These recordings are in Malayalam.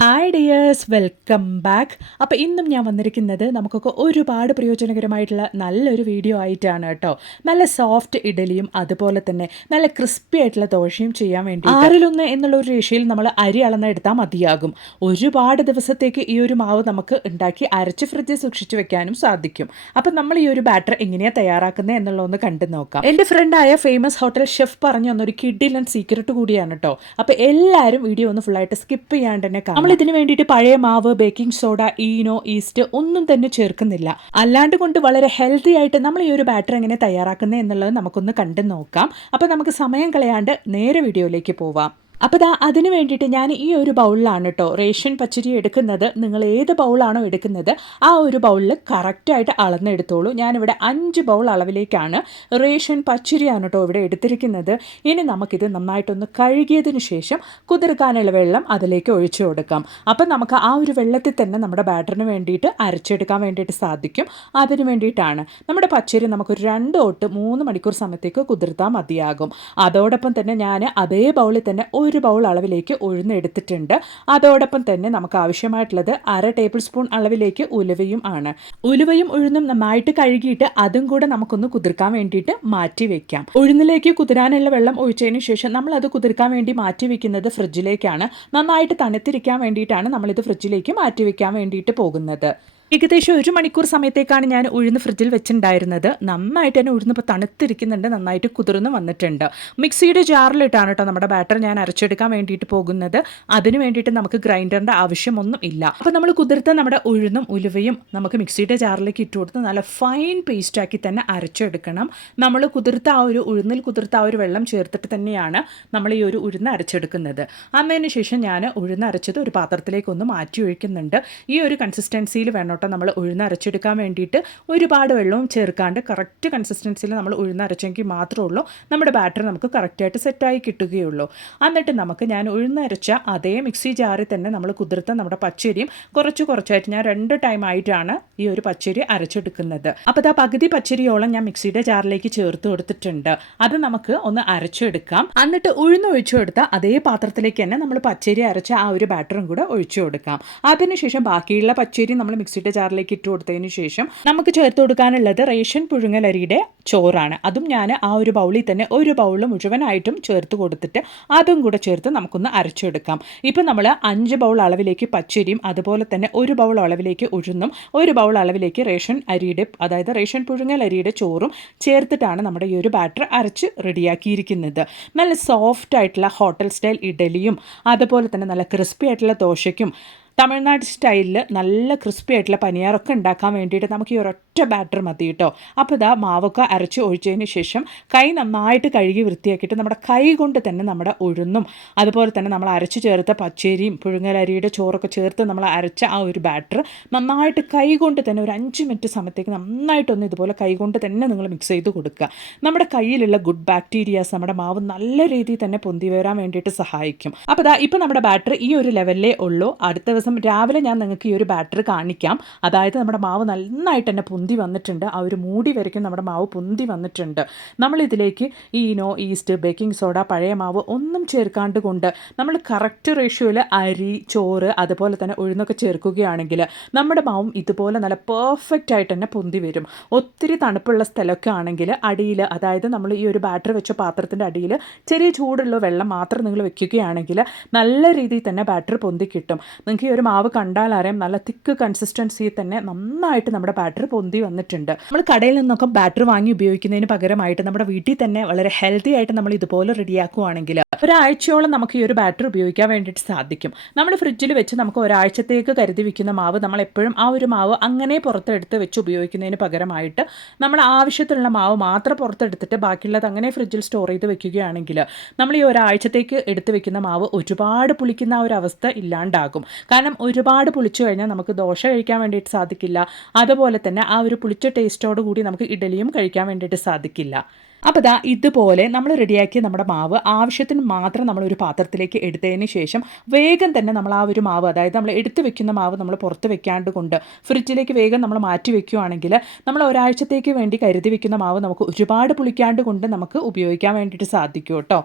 Hi dears, welcome back. അപ്പോൾ ഇന്നും ഞാൻ വന്നിരിക്കുന്നത് നമുക്കൊക്കെ ഒരുപാട് പ്രയോജനകരമായിട്ടുള്ള നല്ലൊരു വീഡിയോ ആയിട്ടാണ് കേട്ടോ. നല്ല സോഫ്റ്റ് ഇഡലിയും അതുപോലെ തന്നെ നല്ല ക്രിസ്പി ആയിട്ടുള്ള ദോശയും ചെയ്യാൻ വേണ്ടി 6-1 എന്നുള്ള ഒരു രേഷ്യയിൽ നമ്മൾ അരി അളന്നെടുത്താൽ മതിയാകും. ഒരുപാട് ദിവസത്തേക്ക് ഈ ഒരു മാവ് നമുക്ക് ഉണ്ടാക്കി അരച്ച് ഫ്രിഡ്ജിൽ സൂക്ഷിച്ചു വെക്കാനും സാധിക്കും. അപ്പം നമ്മൾ ഈ ഒരു ബാറ്റർ എങ്ങനെയാണ് തയ്യാറാക്കുന്നത് എന്നുള്ളതൊന്ന് കണ്ടു നോക്കാം. എൻ്റെ ഫ്രണ്ടായ ഫേമസ് ഹോട്ടൽ ഷെഫ് പറഞ്ഞു തന്നൊരു കിഡിലൻ സീക്രട്ട് കൂടിയാണ് കേട്ടോ. അപ്പോൾ എല്ലാവരും വീഡിയോ ഒന്ന് ഫുള്ളായിട്ട് സ്കിപ്പ് ചെയ്യാണ്ട് തന്നെ കാണാം. നമ്മൾ ഇതിന് വേണ്ടിയിട്ട് പഴയ മാവ്, ബേക്കിംഗ് സോഡ, ഈനോ, ഈസ്റ്റ് ഒന്നും തന്നെ ചേർക്കുന്നില്ല. അല്ലാണ്ട് കൊണ്ട് വളരെ ഹെൽത്തി ആയിട്ട് നമ്മൾ ഈ ഒരു ബാറ്റർ എങ്ങനെ തയ്യാറാക്കുന്നത് എന്നുള്ളത് നമുക്കൊന്ന് കണ്ടു നോക്കാം. അപ്പോൾ നമുക്ക് സമയം കളയാണ്ട് നേരെ വീഡിയോയിലേക്ക് പോവാം. അപ്പോൾ അതിന് വേണ്ടിയിട്ട് ഞാൻ ഈ ഒരു ബൗളിലാണ് കേട്ടോ റേഷൻ പച്ചരി എടുക്കുന്നത്. നിങ്ങൾ ഏത് ബൗളാണോ എടുക്കുന്നത് ആ ഒരു ബൗളിൽ കറക്റ്റായിട്ട് അളന്നെടുത്തോളൂ. ഞാനിവിടെ 5 ബൗൾ അളവിലേക്കാണ് റേഷൻ പച്ചരിയാണ് കേട്ടോ ഇവിടെ എടുത്തിരിക്കുന്നത്. ഇനി നമുക്കിത് നന്നായിട്ടൊന്ന് കഴുകിയതിന് ശേഷം കുതിർക്കാനുള്ള വെള്ളം അതിലേക്ക് ഒഴിച്ചു കൊടുക്കാം. അപ്പം നമുക്ക് ആ ഒരു വെള്ളത്തിൽ തന്നെ നമ്മുടെ ബാറ്ററിന് വേണ്ടിയിട്ട് അരച്ചെടുക്കാൻ വേണ്ടിയിട്ട് സാധിക്കും. അതിന് വേണ്ടിയിട്ടാണ് നമ്മുടെ പച്ചരി നമുക്കൊരു 2 തൊട്ട് 3 മണിക്കൂർ സമയത്തേക്ക് കുതിർത്താൽ മതിയാകും. അതോടൊപ്പം തന്നെ ഞാൻ അതേ ബൗളിൽ തന്നെ ഒരു ബൗൾ അളവിലേക്ക് ഉഴുന്നെടുത്തിട്ടുണ്ട്. അതോടൊപ്പം തന്നെ നമുക്ക് ആവശ്യമായിട്ടുള്ളത് 1/2 ടേബിൾ സ്പൂൺ അളവിലേക്ക് ഉലുവയും ആണ്. ഉലുവയും ഉഴുന്നും നന്നായിട്ട് കഴുകിയിട്ട് അതും കൂടെ നമുക്കൊന്ന് കുതിർക്കാൻ വേണ്ടിയിട്ട് മാറ്റി വെക്കാം. ഉഴുന്നിലേക്ക് കുതിരാനുള്ള വെള്ളം ഒഴിച്ചതിന് ശേഷം നമ്മൾ അത് കുതിർക്കാൻ വേണ്ടി മാറ്റി വെക്കുന്നത് ഫ്രിഡ്ജിലേക്കാണ്. നന്നായിട്ട് തണുത്തിരിക്കാൻ വേണ്ടിയിട്ടാണ് നമ്മളിത് ഫ്രിഡ്ജിലേക്ക് മാറ്റി വെക്കാൻ വേണ്ടിയിട്ട് പോകുന്നത്. ഏകദേശം 1 മണിക്കൂർ സമയത്തേക്കാണ് ഞാൻ ഉഴുന്ന് ഫ്രിഡ്ജിൽ വെച്ചിട്ടുണ്ടായിരുന്നത്. നന്നായിട്ട് തന്നെ ഉഴുന്നിപ്പോൾ തണുത്തിരിക്കുന്നുണ്ട്, നന്നായിട്ട് കുതിർന്ന് വന്നിട്ടുണ്ട്. മിക്സിയുടെ ജാറിലിട്ടാണ് കേട്ടോ നമ്മുടെ ബാറ്റർ ഞാൻ അരച്ചെടുക്കാൻ വേണ്ടിയിട്ട് പോകുന്നത്. അതിന് വേണ്ടിയിട്ട് നമുക്ക് ഗ്രൈൻഡറിൻ്റെ ആവശ്യമൊന്നും ഇല്ല. അപ്പോൾ നമ്മൾ കുതിർത്ത നമ്മുടെ ഉഴുന്നും ഉലുവയും നമുക്ക് മിക്സിയുടെ ജാറിലേക്ക് ഇട്ട് കൊടുത്ത് നല്ല ഫൈൻ പേസ്റ്റാക്കി തന്നെ അരച്ചെടുക്കണം. നമ്മൾ കുതിർത്ത ആ ഒരു ഉഴുന്നിൽ കുതിർത്ത ആ ഒരു വെള്ളം ചേർത്തിട്ട് തന്നെയാണ് നമ്മൾ ഈ ഒരു ഉഴുന്ന് അരച്ചെടുക്കുന്നത്. അന്നതിന് ശേഷം ഞാൻ ഉഴുന്ന് അരച്ചത് ഒരു പാത്രത്തിലേക്കൊന്ന് മാറ്റി ഒഴിക്കുന്നുണ്ട്. ഈ ഒരു കൺസിസ്റ്റൻസിയിൽ വേണം നമ്മൾ ഉഴുന്നരച്ചെടുക്കാൻ വേണ്ടിയിട്ട്. ഒരുപാട് വെള്ളവും ചേർക്കാണ്ട് കറക്റ്റ് കൺസിസ്റ്റൻസിയിൽ നമ്മൾ ഉഴുന്നരച്ചെങ്കിൽ മാത്രമേ ഉള്ളൂ നമ്മുടെ ബാറ്റർ നമുക്ക് കറക്റ്റായിട്ട് സെറ്റായി കിട്ടുകയുള്ളൂ. എന്നിട്ട് ഞാൻ ഉഴുന്നരച്ച അതേ മിക്സി ജാറിൽ തന്നെ നമ്മൾ കുതിർത്ത നമ്മുടെ പച്ചരിയും കുറച്ചായിട്ട് ഞാൻ 2 ടൈം ആയിട്ടാണ് ഈ ഒരു പച്ചരി അരച്ചെടുക്കുന്നത്. അപ്പോൾ പകുതി പച്ചരിയോളം ഞാൻ മിക്സിയുടെ ജാറിലേക്ക് ചേർത്ത് കൊടുത്തിട്ടുണ്ട്. അത് നമുക്ക് ഒന്ന് അരച്ചെടുക്കാം. എന്നിട്ട് ഉഴുന്നൊഴിച്ചു കൊടുത്ത അതേ പാത്രത്തിലേക്ക് തന്നെ നമ്മൾ പച്ചരി അരച്ച ആ ഒരു ബാറ്ററും കൂടെ ഒഴിച്ചു കൊടുക്കാം. അതിനുശേഷം ബാക്കിയുള്ള പച്ചരി നമ്മൾ മിക്സിയുടെ ജാറിലേക്ക് ഇട്ട് കൊടുത്തതിന് ശേഷം നമുക്ക് ചേർത്ത് കൊടുക്കാനുള്ളത് റേഷൻ പുഴുങ്ങലരിയുടെ ചോറാണ്. അതും ഞാൻ ആ ഒരു ബൗളിൽ തന്നെ ഒരു ബൗൾ മുഴുവനായിട്ടും ചേർത്ത് കൊടുത്തിട്ട് അതും കൂടെ ചേർത്ത് നമുക്കൊന്ന് അരച്ചെടുക്കാം. ഇപ്പം നമ്മൾ 5 ബൗൾ അളവിലേക്ക് പച്ചരിയും അതുപോലെ തന്നെ 1 ബൗൾ അളവിലേക്ക് ഉഴുന്നും 1 ബൗൾ അളവിലേക്ക് റേഷൻ അരിയുടെ അതായത് റേഷൻ പുഴുങ്ങലരിയുടെ ചോറും ചേർത്തിട്ടാണ് നമ്മുടെ ഈ ഒരു ബാറ്റർ അരച്ച് റെഡിയാക്കിയിരിക്കുന്നത്. നല്ല സോഫ്റ്റ് ആയിട്ടുള്ള ഹോട്ടൽ സ്റ്റൈൽ ഇഡലിയും അതുപോലെ തന്നെ നല്ല ക്രിസ്പി ആയിട്ടുള്ള ദോശയ്ക്കും തമിഴ്നാട് സ്റ്റൈലിൽ നല്ല ക്രിസ്പി ആയിട്ടുള്ള പനിയാറൊക്കെ ഉണ്ടാക്കാൻ വേണ്ടിയിട്ട് നമുക്ക് ഈ ഒരൊറ്റ ബാറ്റർ മതി കേട്ടോ. അപ്പോൾ മാവൊക്കെ അരച്ച് ഒഴിച്ചതിന് ശേഷം കൈ നന്നായിട്ട് കഴുകി വൃത്തിയാക്കിയിട്ട് നമ്മുടെ കൈ കൊണ്ട് തന്നെ നമ്മുടെ ഉഴുന്നും അതുപോലെ തന്നെ നമ്മൾ അരച്ച് ചേർത്ത പച്ചരിയും പുഴുങ്ങലരിയുടെ ചോറൊക്കെ ചേർത്ത് നമ്മൾ അരച്ച ആ ഒരു ബാറ്റർ നന്നായിട്ട് കൈ കൊണ്ട് തന്നെ ഒരു 5 മിനിറ്റ് സമയത്തേക്ക് നന്നായിട്ടൊന്ന് ഇതുപോലെ കൈ കൊണ്ട് തന്നെ നിങ്ങൾ മിക്സ് ചെയ്ത് കൊടുക്കുക. നമ്മുടെ കയ്യിലുള്ള ഗുഡ് ബാക്ടീരിയാസ് നമ്മുടെ മാവ് നല്ല രീതിയിൽ തന്നെ പൊന്തി വരാൻ വേണ്ടിയിട്ട് സഹായിക്കും. അപ്പോൾ ഇപ്പോൾ നമ്മുടെ ബാറ്റർ ഈ ഒരു ലെവലിലേ ഉള്ളൂ. അടുത്ത ദിവസം രാവിലെ ഞാൻ നിങ്ങൾക്ക് ഈ ഒരു ബാറ്റർ കാണിക്കാം. അതായത് നമ്മുടെ മാവ് നന്നായിട്ട് തന്നെ പൊന്തി വന്നിട്ടുണ്ട്. ആ ഒരു മൂടി വരയ്ക്കും നമ്മുടെ മാവ് പൊന്തി വന്നിട്ടുണ്ട്. നമ്മളിതിലേക്ക് ഈനോ, ഈസ്റ്റ്, ബേക്കിംഗ് സോഡ, പഴയ മാവ് ഒന്നും ചേർക്കാണ്ട് കൊണ്ട് നമ്മൾ കറക്റ്റ് റേഷ്യോയിൽ അരി, ചോറ് അതുപോലെ തന്നെ ഉഴുന്നൊക്കെ ചേർക്കുകയാണെങ്കിൽ നമ്മുടെ മാവും ഇതുപോലെ നല്ല പെർഫെക്റ്റ് ആയിട്ട് തന്നെ പൊന്തി വരും. ഒത്തിരി തണുപ്പുള്ള സ്ഥലമൊക്കെ ആണെങ്കിൽ അടിയിൽ അതായത് നമ്മൾ ഈ ഒരു ബാറ്റർ വെച്ച പാത്രത്തിൻ്റെ അടിയിൽ ചെറിയ ചൂടുള്ള വെള്ളം മാത്രം നിങ്ങൾ വെക്കുകയാണെങ്കിൽ നല്ല രീതിയിൽ തന്നെ ബാറ്റർ പൊന്തി കിട്ടും. നിങ്ങൾക്ക് ഈ ഒരു മാവ് കണ്ടാൽ അറിയാം നല്ല തിക്ക് കൺസിസ്റ്റൻസിയിൽ തന്നെ നന്നായിട്ട് നമ്മുടെ ബാറ്റർ പൊന്തി വന്നിട്ടുണ്ട്. നമ്മൾ കടയിൽ നിന്നൊക്കെ ബാറ്റർ വാങ്ങി ഉപയോഗിക്കുന്നതിന് പകരമായിട്ട് നമ്മുടെ വീട്ടിൽ തന്നെ വളരെ ഹെൽത്തി ആയിട്ട് നമ്മൾ ഇതുപോലെ റെഡിയാക്കുകയാണെങ്കിൽ ഒരാഴ്ചയോളം നമുക്ക് ഈ ഒരു ബാറ്റർ ഉപയോഗിക്കാൻ വേണ്ടിയിട്ട് സാധിക്കും. നമ്മൾ ഫ്രിഡ്ജിൽ വെച്ച് നമുക്ക് ഒരാഴ്ചത്തേക്ക് കരുതി വയ്ക്കുന്ന മാവ് നമ്മൾ എപ്പോഴും ആ ഒരു മാവ് അങ്ങനെ പുറത്തെടുത്ത് വെച്ച് ഉപയോഗിക്കുന്നതിന് പകരമായിട്ട് നമ്മൾ ആവശ്യത്തിലുള്ള മാവ് മാത്രം പുറത്തെടുത്തിട്ട് ബാക്കിയുള്ളത് അങ്ങനെ ഫ്രിഡ്ജിൽ സ്റ്റോർ ചെയ്ത് വെക്കുകയാണെങ്കിൽ നമ്മൾ ഈ ഒരാഴ്ചത്തേക്ക് എടുത്ത് വെക്കുന്ന മാവ് ഒരുപാട് പുളിക്കുന്ന ആ ഒരു അവസ്ഥ ഇല്ലാണ്ടാകും. കാരണം ഒരുപാട് പുളിച്ചു കഴിഞ്ഞാൽ നമുക്ക് ദോശ കഴിക്കാൻ വേണ്ടിയിട്ട് സാധിക്കില്ല. അതുപോലെ തന്നെ ആ ഒരു പുളിച്ച ടേസ്റ്റോട് കൂടി നമുക്ക് ഇഡലിയും കഴിക്കാൻ വേണ്ടിയിട്ട് സാധിക്കില്ല. അപ്പോൾ ഇതുപോലെ നമ്മൾ റെഡിയാക്കിയ നമ്മുടെ മാവ് ആവശ്യത്തിന് മാത്രം നമ്മളൊരു പാത്രത്തിലേക്ക് എടുത്തതിന് ശേഷം വേഗം തന്നെ നമ്മൾ ആ ഒരു മാവ് അതായത് നമ്മൾ എടുത്ത് വെക്കുന്ന മാവ് നമ്മൾ പുറത്ത് വെക്കാണ്ട് കൊണ്ട് ഫ്രിഡ്ജിലേക്ക് വേഗം നമ്മൾ മാറ്റി വെക്കുകയാണെങ്കിൽ നമ്മൾ ഒരാഴ്ചത്തേക്ക് വേണ്ടി കരുതി വെക്കുന്ന മാവ് നമുക്ക് ഒരുപാട് പുളിക്കാണ്ട് കൊണ്ട് നമുക്ക് ഉപയോഗിക്കാൻ വേണ്ടിയിട്ട് സാധിക്കും കേട്ടോ.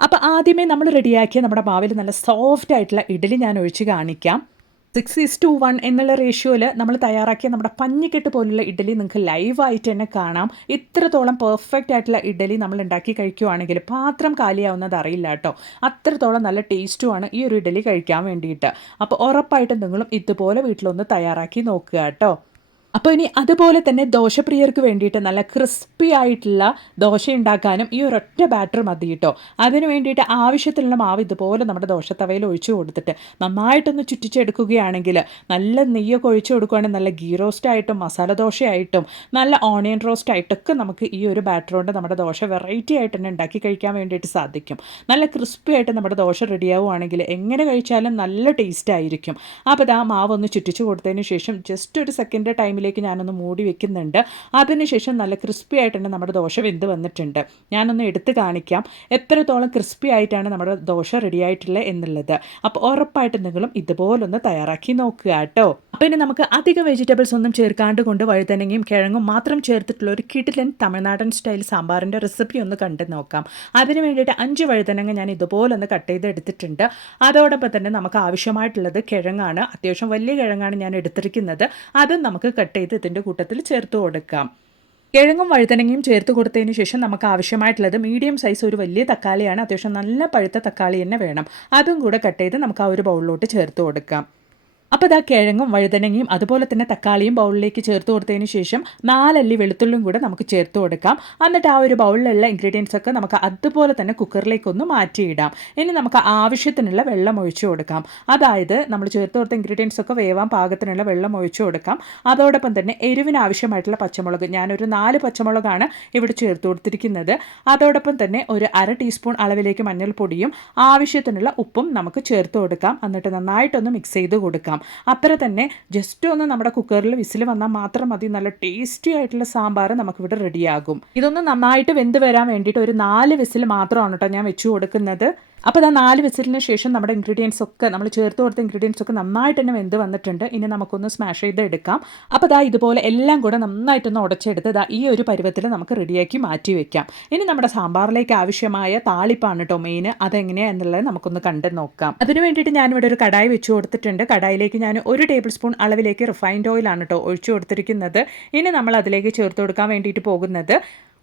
അപ്പോൾ ആദ്യമേ നമ്മൾ റെഡിയാക്കിയ നമ്മുടെ മാവിൽ നല്ല സോഫ്റ്റ് ആയിട്ടുള്ള ഇഡ്ഡലി ഞാൻ ഒഴിച്ച് കാണിക്കാം. 6:1 എന്നുള്ള റേഷ്യോയിൽ നമ്മൾ തയ്യാറാക്കിയ നമ്മുടെ പഞ്ഞിക്കെട്ട് പോലുള്ള ഇഡ്ഡലി നിങ്ങൾക്ക് ലൈവായിട്ട് തന്നെ കാണാം. ഇത്രത്തോളം പെർഫെക്റ്റ് ആയിട്ടുള്ള ഇഡ്ഡലി നമ്മൾ ഉണ്ടാക്കി കഴിക്കുവാണെങ്കിൽ പാത്രം കാലിയാവുന്നത് അറിയില്ല കേട്ടോ. അത്രത്തോളം നല്ല ടേസ്റ്റുമാണ് ഈ ഒരു ഇഡ്ഡലി കഴിക്കാൻ വേണ്ടിയിട്ട്. അപ്പോൾ ഉറപ്പായിട്ടും നിങ്ങളും ഇതുപോലെ വീട്ടിലൊന്ന് തയ്യാറാക്കി നോക്കുക കേട്ടോ. അപ്പോൾ ഇനി അതുപോലെ തന്നെ ദോശപ്രിയർക്ക് വേണ്ടിയിട്ട് നല്ല ക്രിസ്പി ആയിട്ടുള്ള ദോശ ഉണ്ടാക്കാനും ഈ ഒരൊറ്റ ബാറ്റർ മതി കേട്ടോ. അതിന് വേണ്ടിയിട്ട് ആവശ്യത്തിലുള്ള മാവ് ഇതുപോലെ നമ്മുടെ ദോശത്തവയിൽ ഒഴിച്ചു കൊടുത്തിട്ട് നന്നായിട്ടൊന്ന് ചുറ്റിച്ചെടുക്കുകയാണെങ്കിൽ നല്ല നെയ്യൊക്കെ ഒഴിച്ചു കൊടുക്കുകയാണെങ്കിൽ നല്ല ഗീ റോസ്റ്റായിട്ടും മസാല ദോശയായിട്ടും നല്ല ഓണിയൻ റോസ്റ്റായിട്ടൊക്കെ നമുക്ക് ഈ ഒരു ബാറ്റർ കൊണ്ട് നമ്മുടെ ദോശ വെറൈറ്റി ആയിട്ട് തന്നെ ഉണ്ടാക്കി കഴിക്കാൻ വേണ്ടിയിട്ട് സാധിക്കും. നല്ല ക്രിസ്പി ആയിട്ട് നമ്മുടെ ദോശ റെഡിയാവുകയാണെങ്കിൽ എങ്ങനെ കഴിച്ചാലും നല്ല ടേസ്റ്റ് ആയിരിക്കും. അപ്പോൾ ആ മാവ് ഒന്ന് ചുറ്റിച്ച് കൊടുത്തതിന് ശേഷം ജസ്റ്റ് ഒരു സെക്കൻഡ് ടൈമിൽ ഞാനൊന്ന് മൂടി വെക്കുന്നുണ്ട്. അതിനുശേഷം നല്ല ക്രിസ്പി ആയിട്ട് തന്നെ നമ്മുടെ ദോശ വെന്ത് വന്നിട്ടുണ്ട്. ഞാനൊന്ന് എടുത്ത് കാണിക്കാം എത്രത്തോളം ക്രിസ്പി ആയിട്ടാണ് നമ്മുടെ ദോശ റെഡി ആയിട്ടുള്ളത് എന്നുള്ളത്. അപ്പോൾ ഉറപ്പായിട്ട് നിങ്ങളും ഇതുപോലൊന്ന് തയ്യാറാക്കി നോക്കുക കേട്ടോ. അപ്പോൾ ഇനി നമുക്ക് അധികം വെജിറ്റബിൾസ് ഒന്നും ചേർക്കാണ്ട് കൊണ്ട് വഴുതനങ്ങയും കിഴങ്ങും മാത്രം ചേർത്തിട്ടുള്ള ഒരു കിടിലൻ തമിഴ്നാടൻ സ്റ്റൈൽ സാമ്പാറിൻ്റെ റെസിപ്പി ഒന്ന് കണ്ടു നോക്കാം. അതിന് വേണ്ടിയിട്ട് 5 വഴുതനങ്ങ ഞാൻ ഇതുപോലൊന്ന് കട്ട് ചെയ്ത് എടുത്തിട്ടുണ്ട്. അതോടൊപ്പം തന്നെ നമുക്ക് ആവശ്യമായിട്ടുള്ളത് കിഴങ്ങാണ്. അത്യാവശ്യം വലിയ കിഴങ്ങാണ് ഞാൻ എടുത്തിരിക്കുന്നത്. അതും നമുക്ക് കട്ട് ചെയ്ത് ഇതിൻ്റെ കൂട്ടത്തിൽ ചേർത്ത് കൊടുക്കാം. കിഴങ്ങും വഴുതനങ്ങയും ചേർത്ത് കൊടുത്തതിന് ശേഷം നമുക്ക് ആവശ്യമായിട്ടുള്ളത് മീഡിയം സൈസ് ഒരു വലിയ തക്കാളിയാണ്. അത്യാവശ്യം നല്ല പഴുത്ത തക്കാളി തന്നെ വേണം. അതും കൂടെ കട്ട് ചെയ്ത് നമുക്ക് ആ ഒരു ബൗളിലോട്ട് ചേർത്ത് കൊടുക്കാം. അപ്പോൾ ഇതാ കിഴങ്ങും വഴുതനങ്ങയും അതുപോലെ തന്നെ തക്കാളിയും ബൗളിലേക്ക് ചേർത്ത് കൊടുത്തതിന് ശേഷം 4 അല്ലി വെളുത്തുള്ളിയും കൂടെ നമുക്ക് ചേർത്ത് കൊടുക്കാം. എന്നിട്ട് ആ ഒരു ബൗളിലുള്ള ഇൻഗ്രീഡിയൻസ് ഒക്കെ നമുക്ക് അതുപോലെ തന്നെ കുക്കറിലേക്കൊന്ന് മാറ്റിയിടാം. ഇനി നമുക്ക് ആവശ്യത്തിനുള്ള വെള്ളം ഒഴിച്ചു കൊടുക്കാം. അതായത് നമ്മൾ ചേർത്ത് കൊടുത്ത ഇൻഗ്രീഡിയൻസ് ഒക്കെ വേവാൻ പാകത്തിനുള്ള വെള്ളം ഒഴിച്ചു കൊടുക്കാം. അതോടൊപ്പം തന്നെ എരിവിന് ആവശ്യമായിട്ടുള്ള പച്ചമുളക് ഞാനൊരു 4 പച്ചമുളകാണ് ഇവിടെ ചേർത്ത് കൊടുത്തിരിക്കുന്നത്. അതോടൊപ്പം തന്നെ ഒരു 1/2 ടീസ്പൂൺ അളവിലേക്ക് മഞ്ഞൾപ്പൊടിയും ആവശ്യത്തിനുള്ള ഉപ്പും നമുക്ക് ചേർത്ത് കൊടുക്കാം. എന്നിട്ട് നന്നായിട്ടൊന്ന് മിക്സ് ചെയ്ത് കൊടുക്കാം. അപ്പുറം തന്നെ ജസ്റ്റ് ഒന്ന് നമ്മുടെ കുക്കറിൽ വിസിൽ വന്നാൽ മാത്രം മതി. നല്ല ടേസ്റ്റി ആയിട്ടുള്ള സാമ്പാർ നമുക്കിവിടെ റെഡിയാകും. ഇതൊന്ന് നന്നായിട്ട് വെന്ത് വരാൻ വേണ്ടിയിട്ട് ഒരു 4 വിസിൽ മാത്രമാണ് കേട്ടോ ഞാൻ വെച്ച് കൊടുക്കുന്നത്. അപ്പോൾ ഇതാ 4 വിസിലിന് ശേഷം നമ്മുടെ ഇൻഗ്രീഡിയൻസ് ഒക്കെ നമ്മൾ ചേർത്ത് കൊടുത്ത ഇൻഗ്രീഡിയൻസ് ഒക്കെ നന്നായിട്ട് തന്നെ വെന്ത് വന്നിട്ടുണ്ട്. ഇനി നമുക്കൊന്ന് സ്മാഷ് ചെയ്ത് എടുക്കാം. അപ്പോൾ ഇതാ ഇതുപോലെ എല്ലാം കൂടെ നന്നായിട്ടൊന്ന് ഉടച്ചെടുത്ത് ഇതാ ഈ ഒരു പരുവത്തിൽ നമുക്ക് റെഡിയാക്കി മാറ്റി വെക്കാം. ഇനി നമ്മുടെ സാമ്പാറിലേക്ക് ആവശ്യമായ താളിപ്പാണ് കേട്ടോ മെയിൻ. അതെങ്ങനെയാണ് എന്നുള്ളത് നമുക്കൊന്ന് കണ്ടു നോക്കാം. അതിന് വേണ്ടിയിട്ട് ഞാനിവിടെ ഒരു കടായി വെച്ച് കൊടുത്തിട്ടുണ്ട്. കടായിലേക്ക് ഞാൻ 1 ടേബിൾ സ്പൂൺ അളവിലേക്ക് റിഫൈൻഡ് ഓയിലാണ് കേട്ടോ ഒഴിച്ചു കൊടുത്തിരിക്കുന്നത്. ഇനി നമ്മൾ അതിലേക്ക് ചേർത്ത് കൊടുക്കാൻ വേണ്ടിയിട്ട് പോകുന്നത്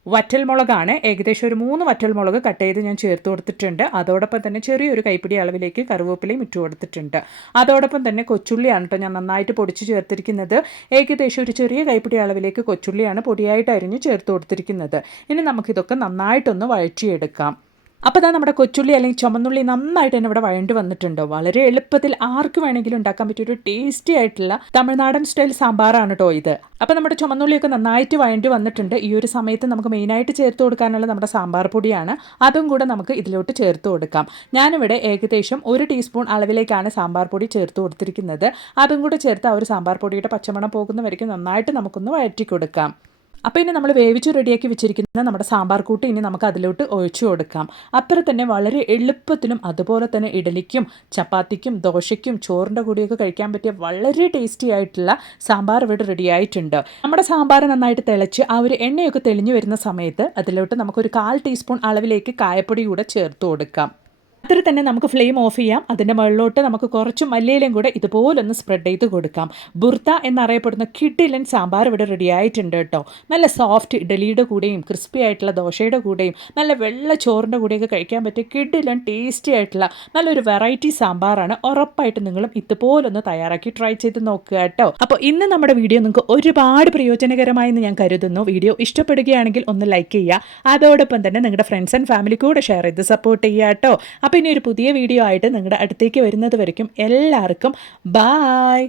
വറ്റൽമുളകാണ്. ഏകദേശം ഒരു 3 വറ്റൽമുളക് കട്ട് ചെയ്ത് ഞാൻ ചേർത്ത് കൊടുത്തിട്ടുണ്ട്. അതോടൊപ്പം തന്നെ ചെറിയൊരു കൈപ്പിടി അളവിലേക്ക് കറിവേപ്പിലയും ഇട്ട് കൊടുത്തിട്ടുണ്ട്. അതോടൊപ്പം തന്നെ കൊച്ചുള്ളിയാണ് കേട്ടോ ഞാൻ നന്നായിട്ട് പൊടിച്ച് ചേർത്തിരിക്കുന്നത്. ഏകദേശം ഒരു ചെറിയ കൈപ്പിടി അളവിലേക്ക് കൊച്ചുള്ളിയാണ് പൊടിയായിട്ട് അരിഞ്ഞ് ചേർത്ത് കൊടുത്തിരിക്കുന്നത്. ഇനി നമുക്കിതൊക്കെ നന്നായിട്ടൊന്ന് വഴറ്റിയെടുക്കാം. അപ്പോൾ ഇതാ നമ്മുടെ കൊച്ചുള്ളി അല്ലെങ്കിൽ ചുമന്നുള്ളി നന്നായിട്ട് തന്നെ ഇവിടെ വഴണ്ടി വന്നിട്ടുണ്ടോ. വളരെ എളുപ്പത്തിൽ ആർക്ക് വേണമെങ്കിലും ഉണ്ടാക്കാൻ പറ്റിയൊരു ടേസ്റ്റി ആയിട്ടുള്ള തമിഴ്നാടൻ സ്റ്റൈൽ സാമ്പാറാണ് കേട്ടോ ഇത്. അപ്പോൾ നമ്മുടെ ചുമന്നുള്ളിയൊക്കെ നന്നായിട്ട് വഴണ്ടി വന്നിട്ടുണ്ട്. ഈ ഒരു സമയത്ത് നമുക്ക് മെയിനായിട്ട് ചേർത്ത് കൊടുക്കാനുള്ള നമ്മുടെ സാമ്പാർ പൊടിയാണ്. അതും കൂടെ നമുക്ക് ഇതിലോട്ട് ചേർത്ത് കൊടുക്കാം. ഞാനിവിടെ ഏകദേശം 1 ടീസ്പൂൺ അളവിലേക്കാണ് സാമ്പാർ പൊടി ചേർത്ത് കൊടുത്തിരിക്കുന്നത്. അതും കൂടെ ചേർത്ത് ആ ഒരു സാമ്പാർ പൊടിയുടെ പച്ചമണം പോകുന്നവരേക്കും നന്നായിട്ട് നമുക്കൊന്ന് വഴറ്റി കൊടുക്കാം. അപ്പോൾ ഇനി നമ്മൾ വേവിച്ച് റെഡിയാക്കി വെച്ചിരിക്കുന്ന നമ്മുടെ സാമ്പാർ കൂട്ട് ഇനി നമുക്ക് അതിലോട്ട് ഒഴിച്ചു കൊടുക്കാം. അപ്പുറം തന്നെ വളരെ എളുപ്പത്തിലും അതുപോലെ തന്നെ ഇഡലിക്കും ചപ്പാത്തിക്കും ദോശയ്ക്കും ചോറിൻ്റെ കൂടിയൊക്കെ കഴിക്കാൻ പറ്റിയ വളരെ ടേസ്റ്റി ആയിട്ടുള്ള സാമ്പാർ ഇവിടെ റെഡി ആയിട്ടുണ്ട്. നമ്മുടെ സാമ്പാർ നന്നായിട്ട് തിളച്ച് ആ ഒരു എണ്ണയൊക്കെ തെളിഞ്ഞു വരുന്ന സമയത്ത് അതിലോട്ട് നമുക്കൊരു 1/4 ടീസ്പൂൺ അളവിലേക്ക് കായപ്പൊടി കൂടെ ചേർത്ത് കൊടുക്കാം. അത്ര തന്നെ നമുക്ക് ഫ്ലെയിം ഓഫ് ചെയ്യാം. അതിൻ്റെ മുകളിലോട്ട് നമുക്ക് കുറച്ച് മല്ലിയിലയും കൂടെ ഇതുപോലൊന്ന് സ്പ്രെഡ് ചെയ്ത് കൊടുക്കാം. ബുർത്ത എന്നറിയപ്പെടുന്ന കിടിലൻ സാമ്പാർ ഇവിടെ റെഡി ആയിട്ടുണ്ട് കേട്ടോ. നല്ല സോഫ്റ്റ് ഇഡലിയുടെ കൂടെയും ക്രിസ്പി ആയിട്ടുള്ള ദോശയുടെ കൂടെയും നല്ല വെള്ള ചോറിൻ്റെ കൂടെയൊക്കെ കഴിക്കാൻ പറ്റിയ കിടിലൻ ടേസ്റ്റി ആയിട്ടുള്ള നല്ലൊരു വെറൈറ്റി സാമ്പാറാണ്. ഉറപ്പായിട്ട് നിങ്ങളും ഇതുപോലൊന്ന് തയ്യാറാക്കി ട്രൈ ചെയ്ത് നോക്കുക കേട്ടോ. അപ്പോൾ ഇന്ന് നമ്മുടെ വീഡിയോ നിങ്ങൾക്ക് ഒരുപാട് പ്രയോജനകരമായെന്ന് ഞാൻ കരുതുന്നു. വീഡിയോ ഇഷ്ടപ്പെടുകയാണെങ്കിൽ ഒന്ന് ലൈക്ക് ചെയ്യുക. അതോടൊപ്പം തന്നെ നിങ്ങളുടെ ഫ്രണ്ട്സ് ആൻഡ് ഫാമിലി കൂടെ ഷെയർ ചെയ്ത് സപ്പോർട്ട് ചെയ്യുക കേട്ടോ. അപ്പോൾ ഇനി ഒരു പുതിയ വീഡിയോ ആയിട്ട് നിങ്ങളുടെ അടുത്തേക്ക് വരുന്നത് വരയ്ക്കും എല്ലാവർക്കും ബായ്.